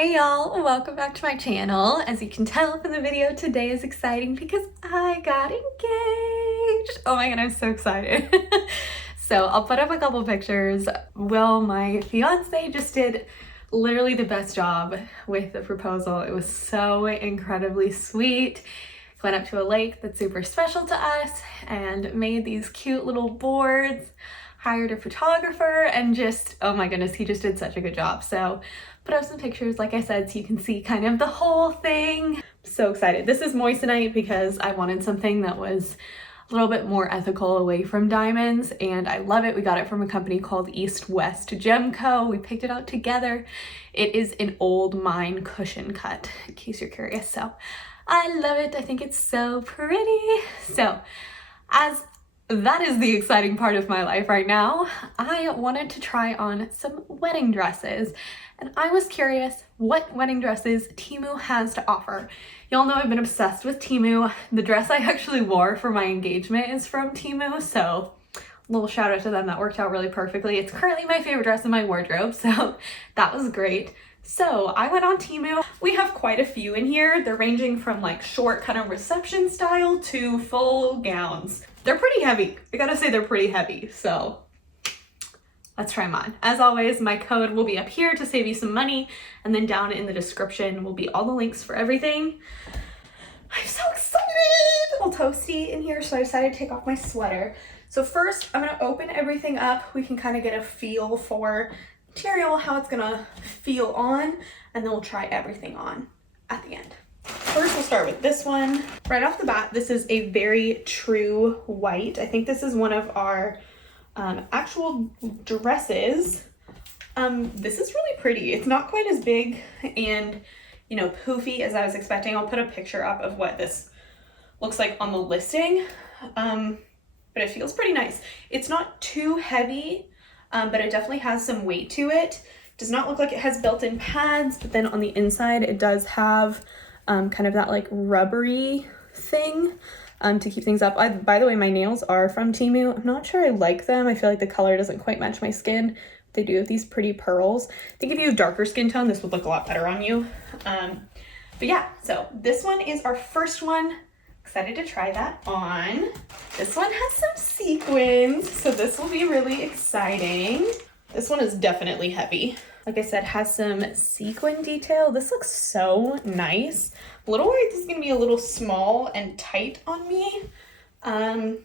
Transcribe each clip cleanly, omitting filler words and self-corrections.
Hey y'all, welcome back to my channel. As you can tell from the video, today is exciting because I got engaged. Oh my god, I'm so excited. So I'll put up a couple pictures. Well, my fiance just did literally the best job with the proposal. It was so incredibly sweet. Went up to a lake that's super special to us and made these cute little boards, hired a photographer, and just, oh my goodness, he just did such a good job. So put up some pictures, like I said, so you can see kind of the whole thing. I'm so excited. This is moissanite because I wanted something that was a little bit more ethical away from diamonds, and I love it. We got it from a company called East West Gem Co. We picked it out together. It is an old mine cushion cut, in case you're curious. So I love it. I think it's so pretty. So as that is the exciting part of my life right now, I wanted to try on some wedding dresses, and I was curious what wedding dresses Temu has to offer. Y'all know I've been obsessed with Temu. The dress I actually wore for my engagement is from Temu, so a little shout out to them. That worked out really perfectly. It's currently my favorite dress in my wardrobe, so that was great. So I went on Temu. We have quite a few in here. They're ranging from like short kind of reception style to full gowns. They're pretty heavy. I gotta say they're pretty heavy, so let's try them on. As always, my code will be up here to save you some money, and then down in the description will be all the links for everything. I'm so excited! A little toasty in here, so I decided to take off my sweater. So first, I'm gonna open everything up. We can kind of get a feel for material, how it's gonna feel on, and then we'll try everything on at the end. First, we'll start with this one. Right off the bat, this is a very true white. I think this is one of our actual dresses. This is really pretty. It's not quite as big and, you know, poofy as I was expecting. I'll put a picture up of what this looks like on the listing, but it feels pretty nice. It's not too heavy, but it definitely has some weight to it. Does not look like it has built-in pads, but then on the inside it does have kind of that like rubbery thing to keep things up. By the way, my nails are from Temu. I'm not sure I like them. I feel like the color doesn't quite match my skin. They do have these pretty pearls. I think if you have darker skin tone, this would look a lot better on you. But yeah, so this one is our first one. Excited to try that on. This one has some sequins, so this will be really exciting. This one is definitely heavy. Like I said, has some sequin detail. This looks so nice. A little worried this is gonna be a little small and tight on me. I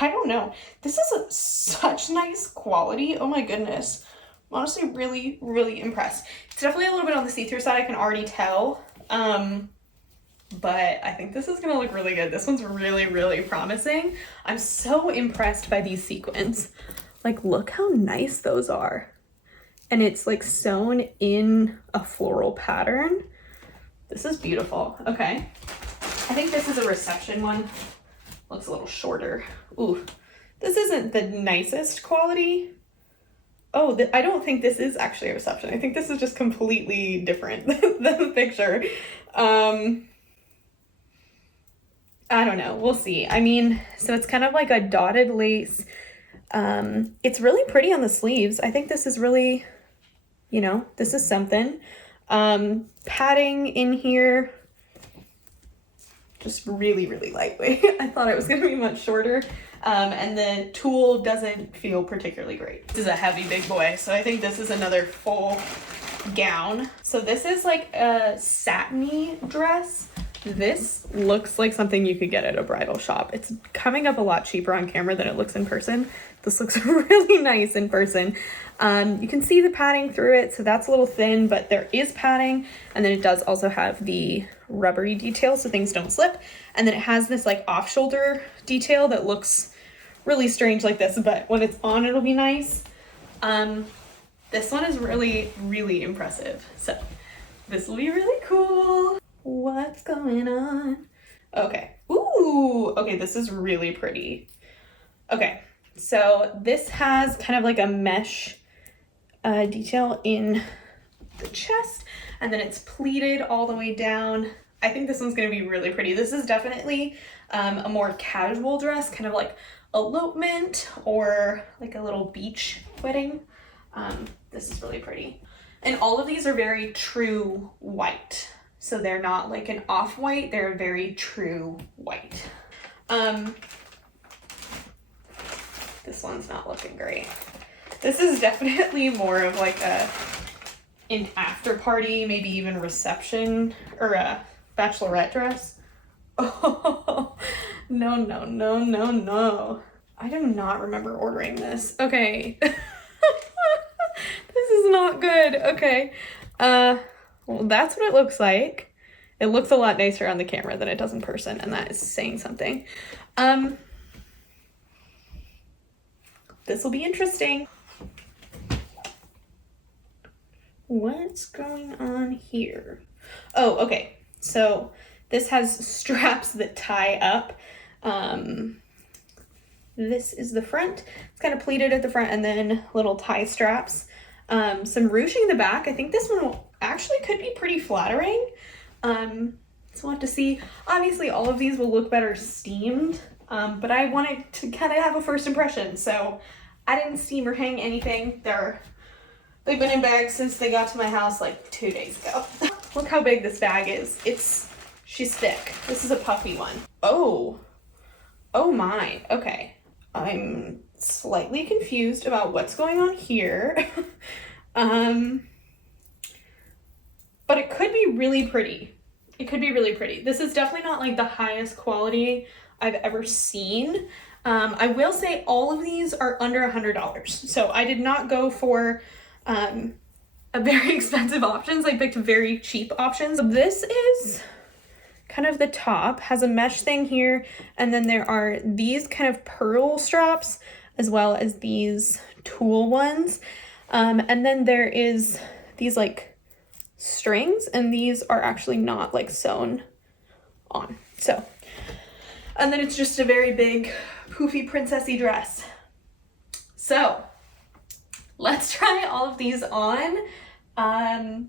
don't know. This is such nice quality. Oh my goodness. I'm honestly really, really impressed. It's definitely a little bit on the see-through side, I can already tell. But I think this is gonna look really good. This one's really, really promising. I'm so impressed by these sequins. Like, look how nice those are. And it's like sewn in a floral pattern. This is beautiful. Okay. I think this is a reception one. Looks a little shorter. Ooh, this isn't the nicest quality. Oh, I don't think this is actually a reception. I think this is just completely different than the picture. I don't know. We'll see. I mean, so it's kind of like a dotted lace. It's really pretty on the sleeves. I think this is really, you know, this is something. Padding in here, just really, really lightweight. I thought it was gonna be much shorter. And the tulle doesn't feel particularly great. This is a heavy big boy, so I think this is another full gown. So this is like a satiny dress. This looks like something you could get at a bridal shop. It's coming up a lot cheaper on camera than it looks in person. This looks really nice in person. You can see the padding through it, so that's a little thin, but there is padding. And then it does also have the rubbery detail so things don't slip. And then it has this like off shoulder detail that looks really strange like this, but when it's on, it'll be nice. This one is really, really impressive. So this will be really cool. What's going on? Okay. Ooh, okay, this is really pretty. Okay, so this has kind of like a mesh detail in the chest, and then it's pleated all the way down. I think this one's gonna be really pretty. This is definitely a more casual dress, kind of like elopement or like a little beach wedding. This is really pretty. And all of these are very true white. So they're not like an off-white, they're a very true white. This one's not looking great. This is definitely more of like an after party, maybe even reception, or a bachelorette dress. Oh, no, no, no, no, no. I do not remember ordering this. Okay. This is not good. Okay. Well, that's what it looks like. It looks a lot nicer on the camera than it does in person, and that is saying something. This will be interesting. What's going on here? Oh, okay. So this has straps that tie up. This is the front. It's kind of pleated at the front and then little tie straps. Some ruching in the back. I think this one actually could be pretty flattering. So we'll have to see. Obviously all of these will look better steamed, but I wanted to kind of have a first impression. So I didn't steam or hang anything. They've been in bags since they got to my house like 2 days ago. Look how big this bag is. She's thick. This is a puffy one. Oh my, okay. I'm slightly confused about what's going on here. But it could be really pretty. It could be really pretty. This is definitely not like the highest quality I've ever seen. I will say all of these are under $100. So I did not go for a very expensive options. I picked very cheap options. This is kind of the top, has a mesh thing here, and then there are these kind of pearl straps as well as these tulle ones, and then there is these like strings, and these are actually not like sewn on. So, and then it's just a very big poofy princessy dress. So let's try all of these on and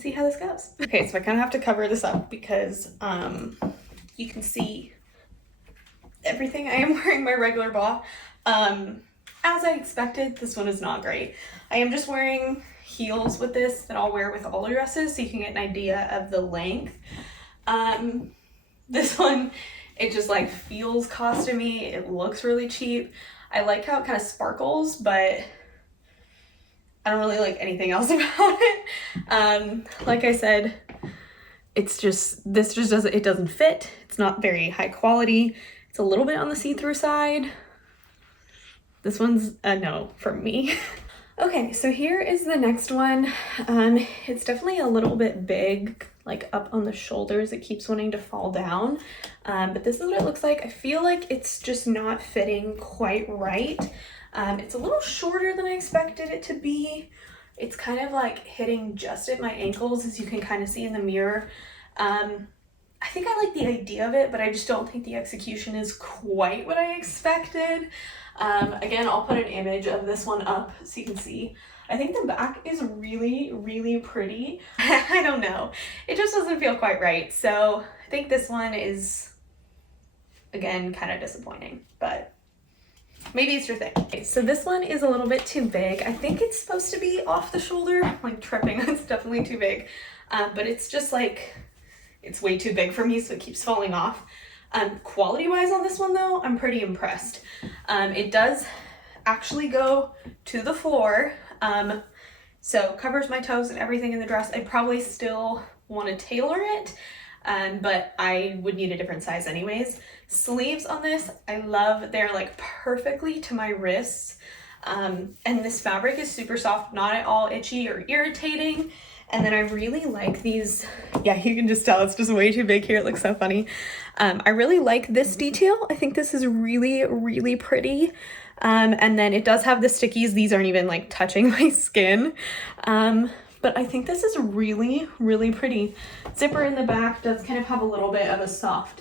see how this goes. Okay, so I kind of have to cover this up because you can see everything. I am wearing my regular bra. As I expected, this one is not great. I am just wearing heels with this that I'll wear with all the dresses so you can get an idea of the length. This one, it just like feels costumey. It looks really cheap. I like how it kind of sparkles, but I don't really like anything else about it. Like I said, this just doesn't fit. It's not very high quality. It's a little bit on the see-through side. This one's a no from me. Okay, so here is the next one. It's definitely a little bit big, like up on the shoulders. It keeps wanting to fall down, but this is what it looks like. I feel like it's just not fitting quite right. It's a little shorter than I expected it to be. It's kind of like hitting just at my ankles, as you can kind of see in the mirror. I think I like the idea of it, but I just don't think the execution is quite what I expected. Again, I'll put an image of this one up so you can see. I think the back is really, really pretty. I don't know. It just doesn't feel quite right. So I think this one is, again, kind of disappointing, but maybe it's your thing. Okay, so this one is a little bit too big. I think it's supposed to be off the shoulder. I'm like tripping. It's definitely too big. But it's just like, it's way too big for me, so it keeps falling off. Quality-wise on this one, though, I'm pretty impressed. It does actually go to the floor, so covers my toes and everything in the dress. I probably still want to tailor it, but I would need a different size anyways. Sleeves on this, I love. They're like perfectly to my wrists, and this fabric is super soft, not at all itchy or irritating. And then I really like these. Yeah, you can just tell it's just way too big here. It looks so funny. I really like this detail. I think this is really, really pretty. And then it does have the stickies. These aren't even like touching my skin. But I think this is really, really pretty. Zipper in the back does kind of have a little bit of a soft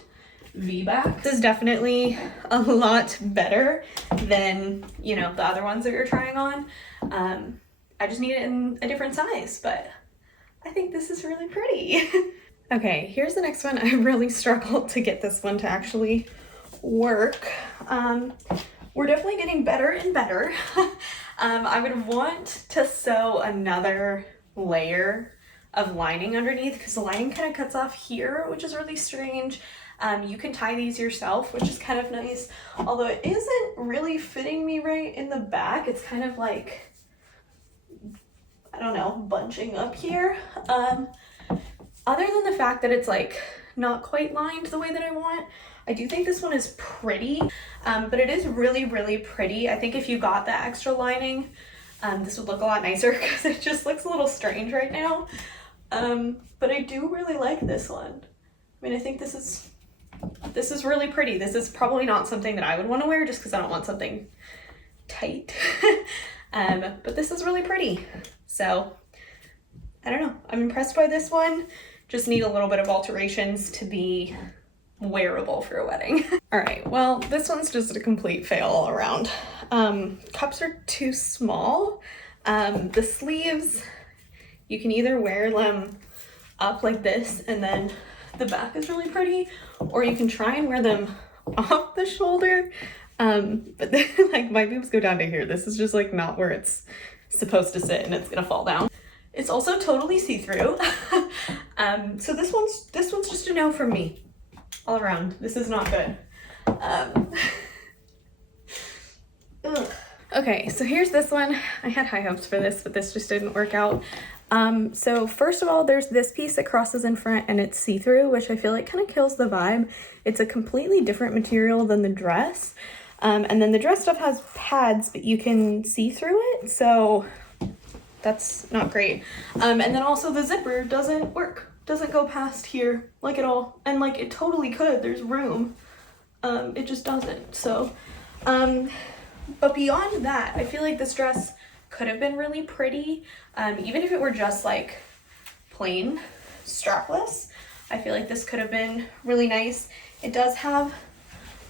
V-back. This is definitely a lot better than, you know, the other ones that you're trying on. I just need it in a different size, but I think this is really pretty. Okay, here's the next one. I really struggled to get this one to actually work. We're definitely getting better and better. I would want to sew another layer of lining underneath because the lining kind of cuts off here, which is really strange. You can tie these yourself, which is kind of nice, although it isn't really fitting me right in the back. It's kind of like, I don't know, bunching up here. Other than the fact that it's like not quite lined the way that I want, I do think this one is pretty, but it is really, really pretty. I think if you got the extra lining, this would look a lot nicer because it just looks a little strange right now. But I do really like this one. I mean, I think this is really pretty. This is probably not something that I would want to wear just because I don't want something tight. But this is really pretty. So I don't know. I'm impressed by this one. Just need a little bit of alterations to be wearable for a wedding. All right, well, this one's just a complete fail all around. Cups are too small. The sleeves, you can either wear them up like this and then the back is really pretty, or you can try and wear them off the shoulder. But then, like, my boobs go down to here. This is just like not where it's supposed to sit and it's gonna fall down. It's also totally see-through. So this one's just a no from me all around. This is not good. Okay, so here's this one. I had high hopes for this, but this just didn't work out. So first of all, there's this piece that crosses in front and it's see-through, which I feel like kind of kills the vibe. It's a completely different material than the dress. And then the dress stuff has pads, but you can see through it, so that's not great. And then also the zipper doesn't work, doesn't go past here, like at all. And like it totally could, there's room. It just doesn't, so. But beyond that, I feel like this dress could have been really pretty. Even if it were just like plain strapless, I feel like this could have been really nice. It does have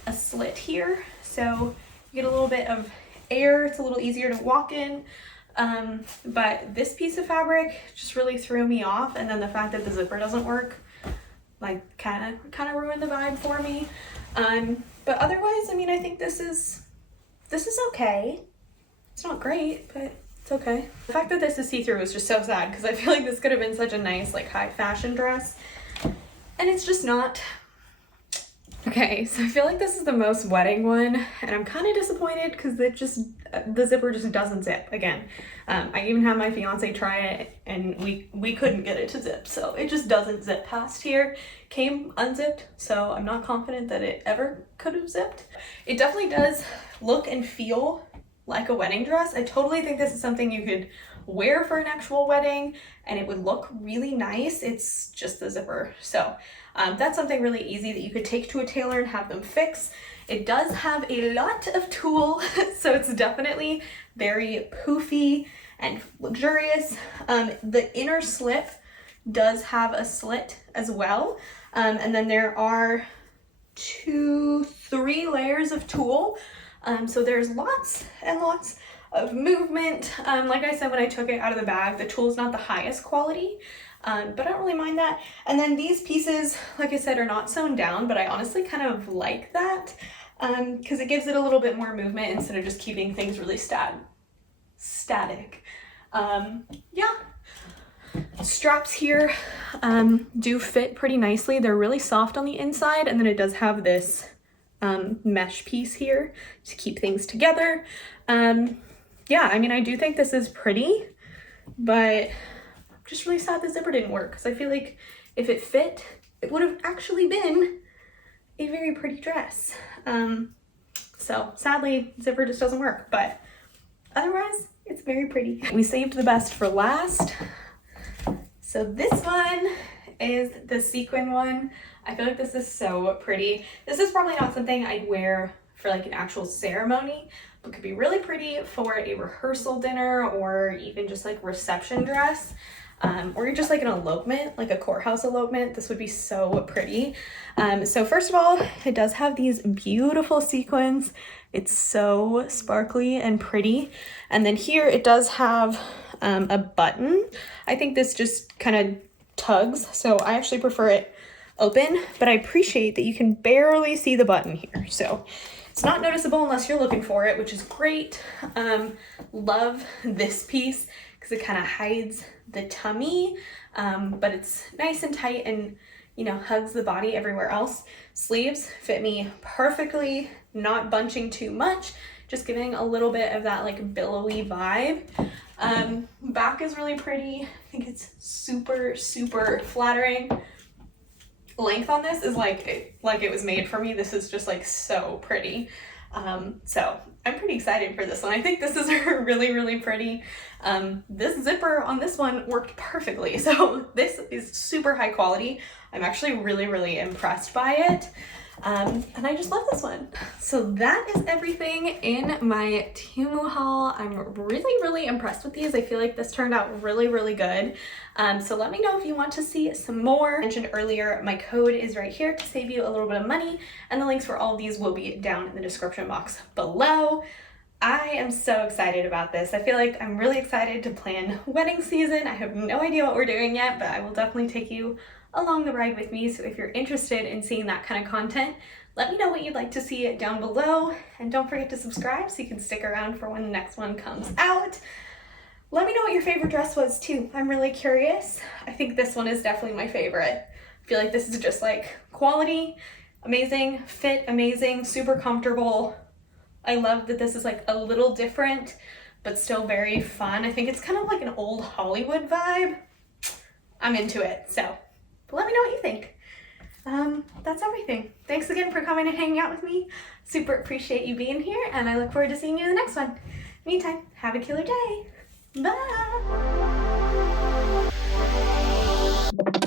a slit here, so you get a little bit of air. It's a little easier to walk in. But this piece of fabric just really threw me off, and then the fact that the zipper doesn't work, like, kind of ruined the vibe for me. But otherwise, I mean, I think this is okay. It's not great, but it's okay. The fact that this is see-through is just so sad because I feel like this could have been such a nice, like, high fashion dress, and it's just not. Okay, so I feel like this is the most wedding one, and I'm kind of disappointed because the zipper just doesn't zip again. I even had my fiance try it, and we couldn't get it to zip, so it just doesn't zip past here. Came unzipped, so I'm not confident that it ever could have zipped. It definitely does look and feel like a wedding dress. I totally think this is something you could wear for an actual wedding, and it would look really nice. It's just the zipper, so. That's something really easy that you could take to a tailor and have them fix. It does have a lot of tulle, so it's definitely very poofy and luxurious. The inner slip does have a slit as well. And then there are 3 layers of tulle. So there's lots and lots of movement. Like I said, when I took it out of the bag, the tulle is not the highest quality. But I don't really mind that. And then these pieces, like I said, are not sewn down, but I honestly kind of like that because it gives it a little bit more movement instead of just keeping things really static. Yeah. Straps here do fit pretty nicely. They're really soft on the inside, and then it does have this mesh piece here to keep things together. Yeah, I mean, I do think this is pretty, but just really sad the zipper didn't work because I feel like if it fit, it would have actually been a very pretty dress. So sadly, zipper just doesn't work, but otherwise it's very pretty. We saved the best for last. So this one is the sequin one. I feel like this is so pretty. This is probably not something I'd wear for like an actual ceremony, but could be really pretty for a rehearsal dinner or even just like reception dress. Or just like an elopement, like a courthouse elopement. This would be so pretty. So first of all, it does have these beautiful sequins. It's so sparkly and pretty. And then here it does have a button. I think this just kind of tugs, so I actually prefer it open, but I appreciate that you can barely see the button here. So It's not noticeable unless you're looking for it, which is great. Love this piece because it kind of hides the tummy, but it's nice and tight and, you know, hugs the body everywhere else. Sleeves fit me perfectly, not bunching too much, just giving a little bit of that like billowy vibe. Back is really pretty. I think it's super, super flattering. Length on this is like it was made for me. This is just like so pretty. So I'm pretty excited for this one. I think this is really, really pretty. This zipper on this one worked perfectly. So this is super high quality. I'm actually really, really impressed by it. And I just love this one. So that is everything in my Temu haul. I'm really, really impressed with these. I feel like this turned out really, really good. So let me know if you want to see some more. I mentioned earlier, my code is right here to save you a little bit of money, and the links for all of these will be down in the description box below. I am so excited about this. I feel like I'm really excited to plan wedding season. I have no idea what we're doing yet, but I will definitely take you along the ride with me. So if you're interested in seeing that kind of content, let me know what you'd like to see down below, and don't forget to subscribe so you can stick around for when the next one comes out. Let me know what your favorite dress was too. I'm really curious. I think this one is definitely my favorite. I feel like this is just like quality, amazing, fit amazing, super comfortable. I love that this is like a little different, but still very fun. I think it's kind of like an old Hollywood vibe. I'm into it, so let me know what you think. That's everything. Thanks again for coming and hanging out with me. Super appreciate you being here, and I look forward to seeing you in the next one. Meantime, have a killer day. Bye!